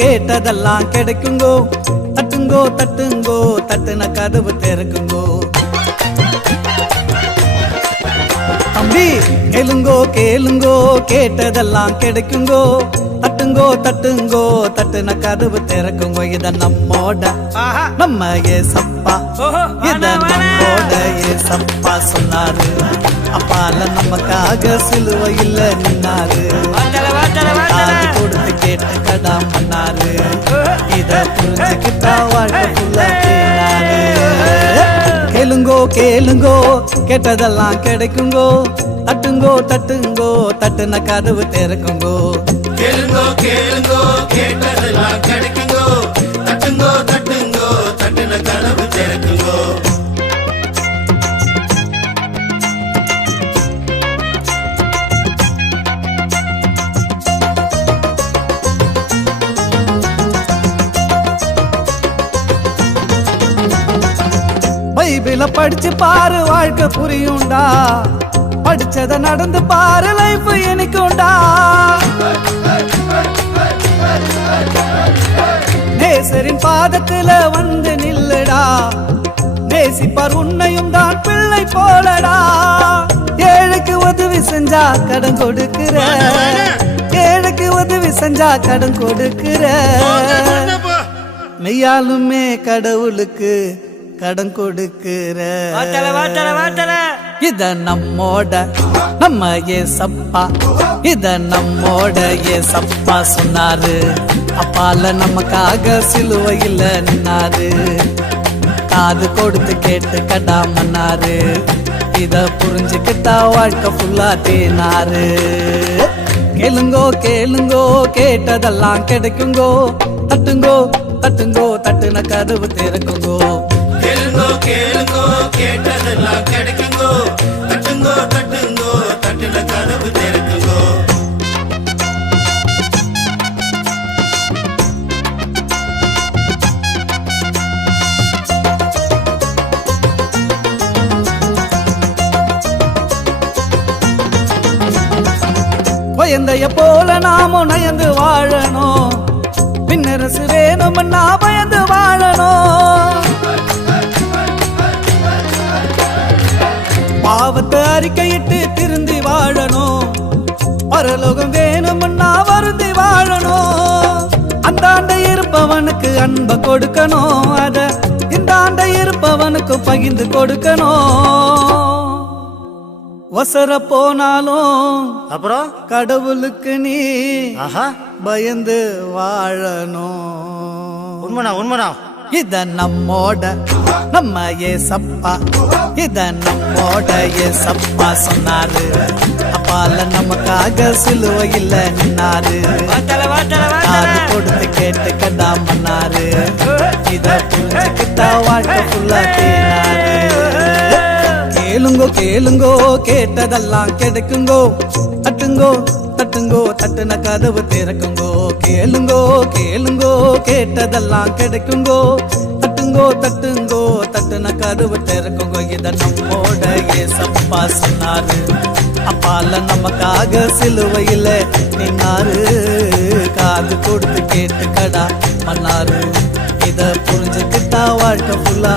கேட்டதெல்லாம் கிடைக்குங்கோ. தட்டுங்கோ தட்டுங்கோ தட்டுன கதவு திறக்குங்கோ. தம்பி கேளுங்கோ கேளுங்கோ கேட்டதெல்லாம் கிடைக்குங்கோ. தட்டுங்கோ தட்டுங்கோ தட்டுன கதவு திறக்குங்கோ. இத நம்மோட நம்ம ஏசப்பா, இத நம்மோட ஏசப்பா சொன்னாரு. அப்பால நமக்காக சிலுவையில் நின்னாரு. காது கொடுத்து கேட்டு கடா பண்ணாரு. இத புரிஞ்சுக்கிட்டா வாழ்க்கை ஃபுல்லா தேனாரு. கேளுங்கோ கேளுங்கோ கேட்டதெல்லாம் கிடைக்குங்கோ. தட்டுங்கோ தட்டுங்கோ தட்டுன கதவு திறக்குங்கோ. கேளுங்கோ கேளுங்கோ கேட்டதெல்லாம் கிடைக்குங்கோ. தட்டுங்கோ தட்டுங்கோ தட்டுன கதவு திறக்குங்கோ. பைபிள படிச்சு பாரு வாழ்க்கை புரியும்டா. படிச்சத நடந்து பாரு லைஃப் எனக்குண்டா. நேசரின் பாதத்துல வந்து நில்லுடா. நேசிப்பார் உன்னையும் தான் பிள்ளை போலடா. ஏழைக்கு உதவி செஞ்சா கடன் கொடுக்கிற. ஏழைக்கு உதவி செஞ்சா கடன் கொடுக்கிற. மெய்யாலுமே கடவுளுக்கு கடன் கொடுக்கிற. இத நம்மோட நம்ம ஏசப்பா, இத நம்மோட ஏசப்பா சொன்னாரு. அப்பால நமக்காக சிலுவையில் நின்னாரு. காது கொடுத்து கேட்டு கடா மன்னாரு. இத புரிஞ்சுக்கிட்டா வாழ்க்கை ஃபுல்லா தேனாரு. கேளுங்கோ கேளுங்கோ கேட்டதெல்லாம் கிடைக்குங்கோ. தட்டுங்கோ தட்டுங்கோ தட்டுன கதவு திறக்குங்கோ. கேளுங்கோ கேளுங்கோ கேட்டதெல்லாம் கிடைக்குங்கோ. தட்டுங்கோ தட்டுங்கோ தட்டுன கதவு திறக்குங்கோ. பயந்தைய போல நாமும் நயந்து வாழணும். பின்னரசு வேணும்னா பயந்து வாழணும். பாவத்தை அறிக்கையிட்டு திருந்தி வாழணும். பரலோகம் வேணும்னா வருந்தி வாழணும். அந்த ஆண்டை இருப்பவனுக்கு அன்பை கொடுக்கணும். அத இந்த ஆண்டை இருப்பவனுக்கு பகிர்ந்து கொடுக்கணும். வசர போனாலும் அப்புறம் கடவுளுக்கு நீ பயந்து வாழணும். உண்மைனா உண்மைனா இத நம்மோட நம்ம ஏசப்பா, இத நம்மோட ஏசப்பா சொன்னாரு. அப்பால நமக்காக சிலுவையில் நின்னாரு. காது கொடுத்து கேட்டு கடா பண்ணாரு. இத புரிஞ்சுக்கிட்டா வாழ்க்கை ஃபுல்லா தேனாரு. கேளுங்கோ கேளுங்கோ கேட்டதெல்லாம் கிடைக்குங்கோ. தட்டுங்கோ தட்டுங்கோ தட்டுன கதவு திறக்குங்கோ. கேளுங்கோ கேளுங்கோ கேட்டதெல்லாம் கிடைக்குங்கோ. தட்டுங்கோ தட்டுங்கோ தட்டுன கதவு திறக்குங்கோ. இத நம்மோட ஏசப்பா சொன்னாரு. அப்பால நமக்காக சிலுவையில் நின்னாரு. காது கொடுத்து கேட்டு கடா மன்னாரு. இத புரிஞ்சுக்கிட்டா வாழ்க்கை ஃபுல்லா